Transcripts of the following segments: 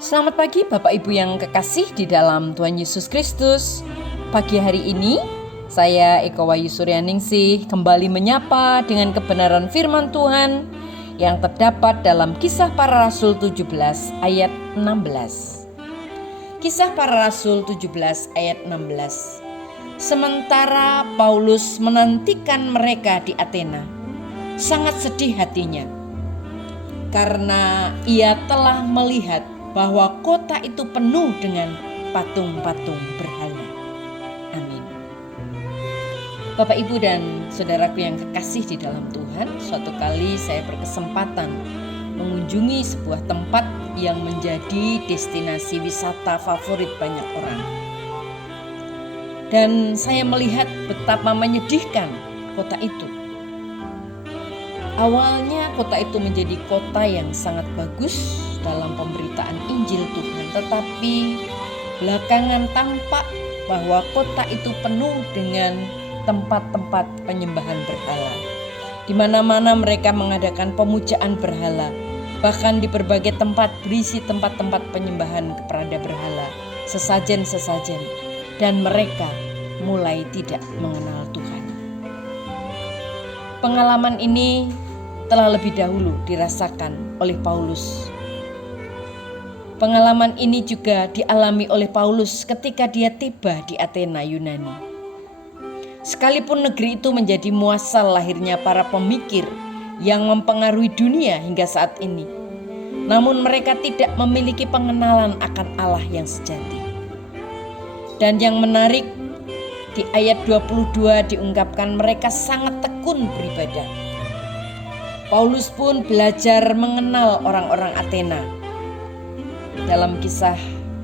Selamat pagi Bapak Ibu yang kekasih di dalam Tuhan Yesus Kristus. Pagi hari ini saya Eko Wahyu Suryaningsih kembali menyapa dengan kebenaran firman Tuhan yang terdapat dalam Kisah Para Rasul 17 ayat 16. Kisah Para Rasul 17 ayat 16. Sementara Paulus menantikan mereka di Athena, sangat sedih hatinya karena ia telah melihat bahwa kota itu penuh dengan patung-patung berhala. Amin. Bapak, Ibu, dan saudaraku yang kekasih di dalam Tuhan, suatu kali saya berkesempatan mengunjungi sebuah tempat yang menjadi destinasi wisata favorit banyak orang. Dan saya melihat betapa menyedihkan kota itu. Awalnya kota itu menjadi kota yang sangat bagus dalam pemberitaan Injil Tuhan, tetapi belakangan tampak bahwa kota itu penuh dengan tempat-tempat penyembahan berhala. Di mana-mana mereka mengadakan pemujaan berhala, bahkan di berbagai tempat berisi tempat-tempat penyembahan kepada berhala, sesajen-sesajen, dan mereka mulai tidak mengenal Tuhan. Pengalaman ini telah lebih dahulu dirasakan oleh Paulus. Pengalaman ini juga dialami oleh Paulus ketika dia tiba di Athena, Yunani. Sekalipun negeri itu menjadi muasal lahirnya para pemikir yang mempengaruhi dunia hingga saat ini, namun mereka tidak memiliki pengenalan akan Allah yang sejati. Dan yang menarik, di ayat 22 diungkapkan mereka sangat tekun beribadah. Paulus pun belajar mengenal orang-orang Athena dalam Kisah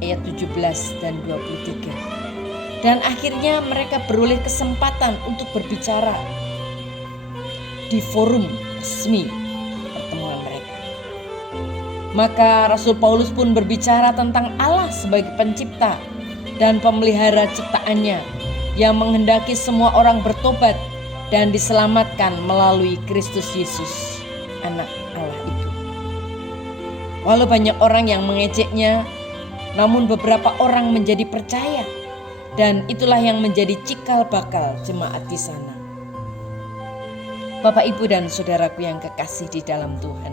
ayat 17 dan 23. Dan akhirnya mereka beroleh kesempatan untuk berbicara di forum resmi pertemuan mereka. Maka Rasul Paulus pun berbicara tentang Allah sebagai pencipta dan pemelihara ciptaannya yang menghendaki semua orang bertobat dan diselamatkan melalui Kristus Yesus, Anak Allah itu. Walau banyak orang yang mengejeknya, namun beberapa orang menjadi percaya, dan itulah yang menjadi cikal bakal jemaat di sana. Bapak, Ibu, dan saudaraku yang kekasih di dalam Tuhan,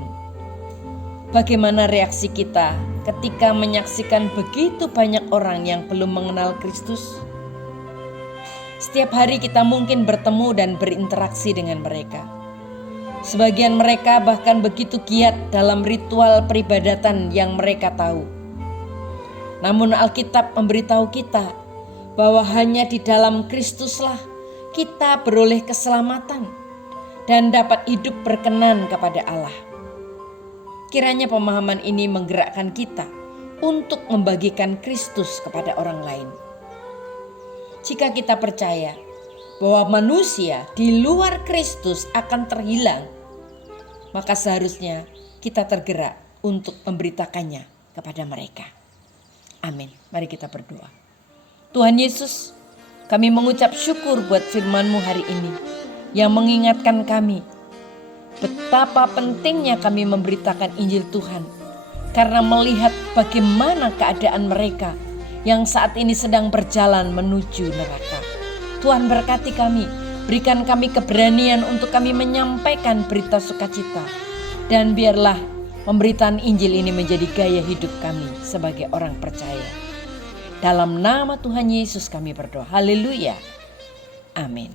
bagaimana reaksi kita ketika menyaksikan begitu banyak orang yang belum mengenal Kristus? Setiap hari kita mungkin bertemu dan berinteraksi dengan mereka. Sebagian mereka bahkan begitu giat dalam ritual peribadatan yang mereka tahu. Namun Alkitab memberitahu kita bahwa hanya di dalam Kristuslah kita beroleh keselamatan dan dapat hidup berkenan kepada Allah. Kiranya pemahaman ini menggerakkan kita untuk membagikan Kristus kepada orang lain. Jika kita percaya bahwa manusia di luar Kristus akan terhilang, maka seharusnya kita tergerak untuk memberitakannya kepada mereka. Amin. Mari kita berdoa. Tuhan Yesus, kami mengucap syukur buat firman-Mu hari ini yang mengingatkan kami betapa pentingnya kami memberitakan Injil Tuhan, karena melihat bagaimana keadaan mereka yang saat ini sedang berjalan menuju neraka. Tuhan berkati kami, berikan kami keberanian untuk kami menyampaikan berita sukacita, dan biarlah pemberitaan Injil ini menjadi gaya hidup kami sebagai orang percaya. Dalam nama Tuhan Yesus kami berdoa. Haleluya. Amin.